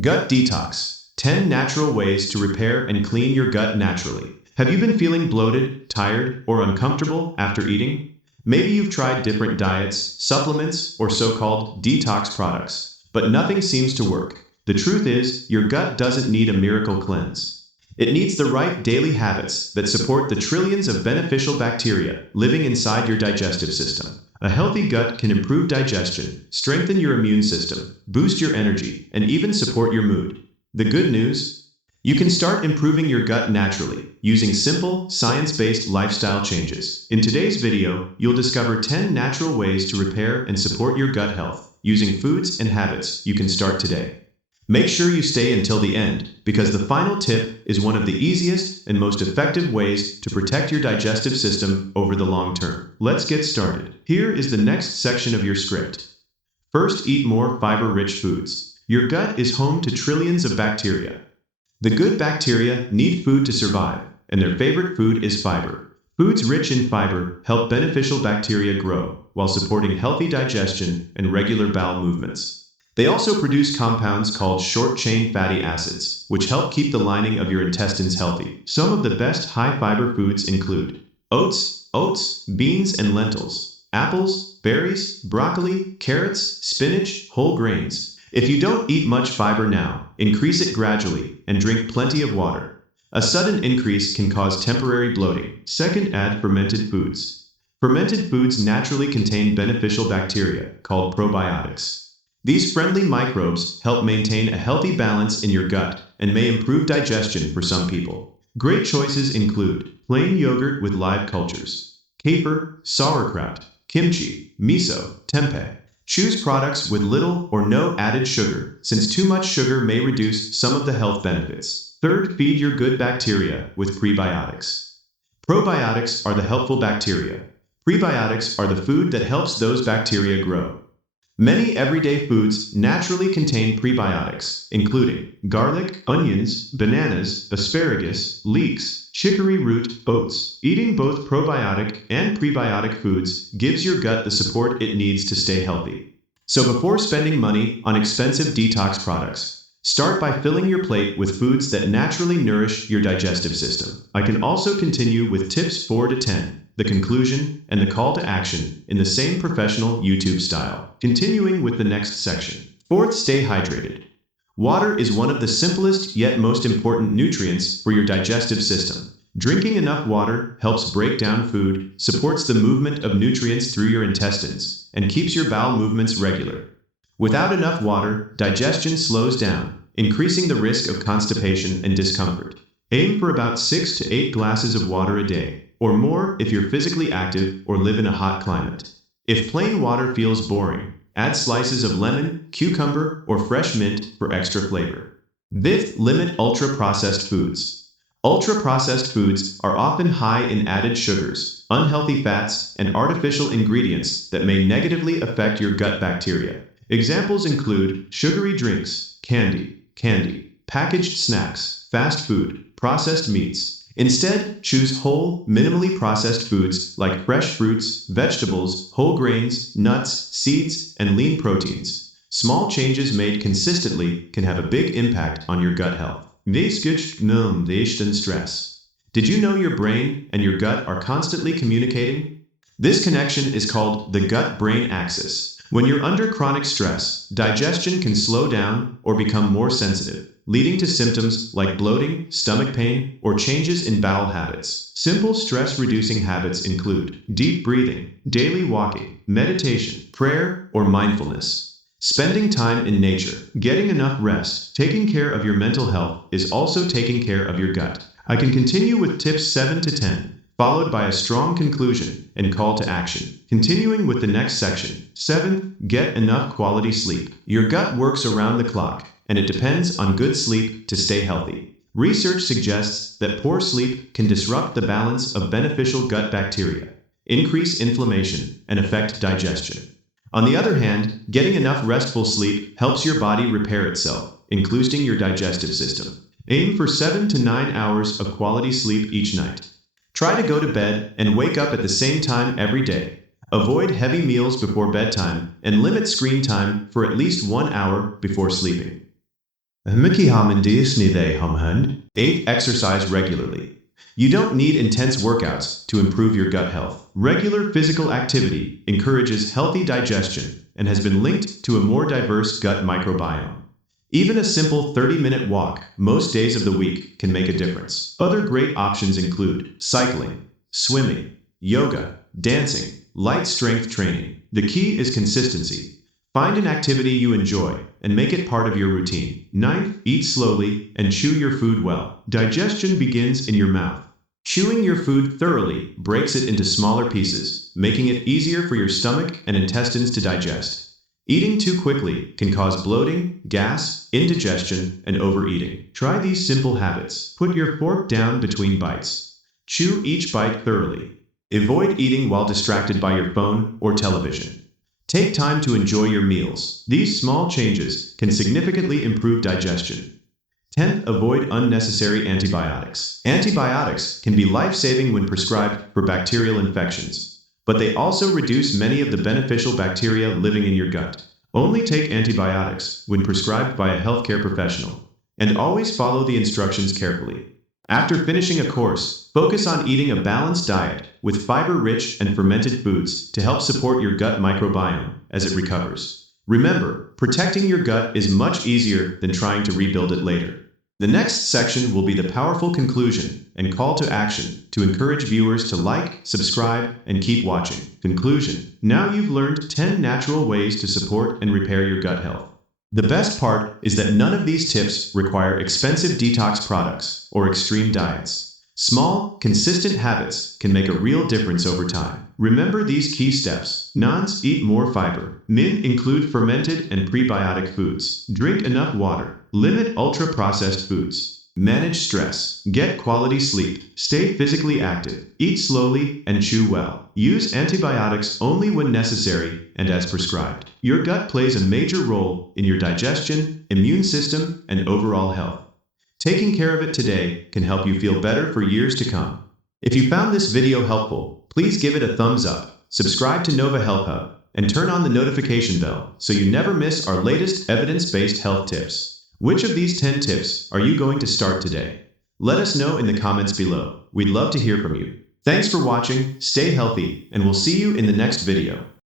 Gut Detox 10 Natural Ways to Repair and Clean Your Gut Naturally. Have you been feeling bloated, tired, or uncomfortable after eating? Maybe you've tried different diets, supplements, or so-called detox products, but nothing seems to work. The truth is, your gut doesn't need a miracle cleanse. It needs the right daily habits that support the trillions of beneficial bacteria living inside your digestive system. A healthy gut can improve digestion, strengthen your immune system, boost your energy, and even support your mood. The good news? You can start improving your gut naturally using simple, science-based lifestyle changes. In today's video, you'll discover 10 natural ways to repair and support your gut health using foods and habits you can start today. Make sure you stay until the end, because the final tip is one of the easiest and most effective ways to protect your digestive system over the long term. Let's get started. Here is the next section of your script. First, eat more fiber-rich foods. Your gut is home to trillions of bacteria. The good bacteria need food to survive, and their favorite food is fiber. Foods rich in fiber help beneficial bacteria grow, while supporting healthy digestion and regular bowel movements. They also produce compounds called short-chain fatty acids, which help keep the lining of your intestines healthy. Some of the best high-fiber foods include oats, beans and lentils, apples, berries, broccoli, carrots, spinach, whole grains. If you don't eat much fiber now, increase it gradually and drink plenty of water. A sudden increase can cause temporary bloating. Second, add fermented foods. Fermented foods naturally contain beneficial bacteria called probiotics. These friendly microbes help maintain a healthy balance in your gut and may improve digestion for some people. Great choices include plain yogurt with live cultures, kefir, sauerkraut, kimchi, miso, tempeh. Choose products with little or no added sugar, since too much sugar may reduce some of the health benefits. Third, feed your good bacteria with prebiotics. Probiotics are the helpful bacteria. Prebiotics are the food that helps those bacteria grow. Many everyday foods naturally contain prebiotics, including garlic, onions, bananas, asparagus, leeks, chicory root, oats. Eating both probiotic and prebiotic foods gives your gut the support it needs to stay healthy. So before spending money on expensive detox products, start by filling your plate with foods that naturally nourish your digestive system. I can also continue with tips 4 to 10. The conclusion, and the call to action in the same professional YouTube style. Continuing with the next section. Fourth, stay hydrated. Water is one of the simplest yet most important nutrients for your digestive system. Drinking enough water helps break down food, supports the movement of nutrients through your intestines, and keeps your bowel movements regular. Without enough water, digestion slows down, increasing the risk of constipation and discomfort. Aim for about 6 to 8 glasses of water a day, or more if you're physically active or live in a hot climate. If plain water feels boring, add slices of lemon, cucumber, or fresh mint for extra flavor. Fifth, limit ultra-processed foods. Ultra-processed foods are often high in added sugars, unhealthy fats, and artificial ingredients that may negatively affect your gut bacteria. Examples include sugary drinks, candy, packaged snacks, fast food, processed meats. Instead, choose whole, minimally processed foods like fresh fruits, vegetables, whole grains, nuts, seeds, and lean proteins. Small changes made consistently can have a big impact on your gut health. Stress. Did you know your brain and your gut are constantly communicating? This connection is called the gut-brain axis. When you're under chronic stress, digestion can slow down or become more sensitive, leading to symptoms like bloating, stomach pain, or changes in bowel habits. Simple stress-reducing habits include deep breathing, daily walking, meditation, prayer, or mindfulness. Spending time in nature, getting enough rest, taking care of your mental health is also taking care of your gut. I can continue with tips 7 to 10, followed by a strong conclusion and call to action. Continuing with the next section. 7. Get enough quality sleep. Your gut works around the clock, and it depends on good sleep to stay healthy. Research suggests that poor sleep can disrupt the balance of beneficial gut bacteria, increase inflammation, and affect digestion. On the other hand, getting enough restful sleep helps your body repair itself, including your digestive system. Aim for 7 to 9 hours of quality sleep each night. Try to go to bed and wake up at the same time every day. Avoid heavy meals before bedtime and limit screen time for at least 1 hour before sleeping. 8. Exercise regularly. You don't need intense workouts to improve your gut health. Regular physical activity encourages healthy digestion and has been linked to a more diverse gut microbiome. Even a simple 30-minute walk most days of the week can make a difference. Other great options include cycling, swimming, yoga, dancing, light strength training. The key is consistency. Find an activity you enjoy and make it part of your routine. 9. Eat slowly and chew your food well. Digestion begins in your mouth. Chewing your food thoroughly breaks it into smaller pieces, making it easier for your stomach and intestines to digest. Eating too quickly can cause bloating, gas, indigestion, and overeating. Try these simple habits. Put your fork down between bites. Chew each bite thoroughly. Avoid eating while distracted by your phone or television. Take time to enjoy your meals. These small changes can significantly improve digestion. 10th, avoid unnecessary antibiotics. Antibiotics can be life-saving when prescribed for bacterial infections, but they also reduce many of the beneficial bacteria living in your gut. Only take antibiotics when prescribed by a healthcare professional, and always follow the instructions carefully. After finishing a course, focus on eating a balanced diet with fiber-rich and fermented foods to help support your gut microbiome as it recovers. Remember, protecting your gut is much easier than trying to rebuild it later. The next section will be the powerful conclusion and call to action to encourage viewers to like, subscribe, and keep watching. Conclusion. Now you've learned 10 natural ways to support and repair your gut health. The best part is that none of these tips require expensive detox products or extreme diets. Small, consistent habits can make a real difference over time. Remember these key steps. Nons, eat more fiber. Min, include fermented and prebiotic foods. Drink enough water. Limit ultra-processed foods. Manage stress. Get quality sleep. Stay physically active. Eat slowly and chew well. Use antibiotics only when necessary and as prescribed. Your gut plays a major role in your digestion, immune system, and overall health. Taking care of it today can help you feel better for years to come. If you found this video helpful, please give it a thumbs up, subscribe to Nova Health Hub, and turn on the notification bell so you never miss our latest evidence-based health tips. Which of these 10 tips are you going to start today? Let us know in the comments below. We'd love to hear from you. Thanks for watching, stay healthy, and we'll see you in the next video.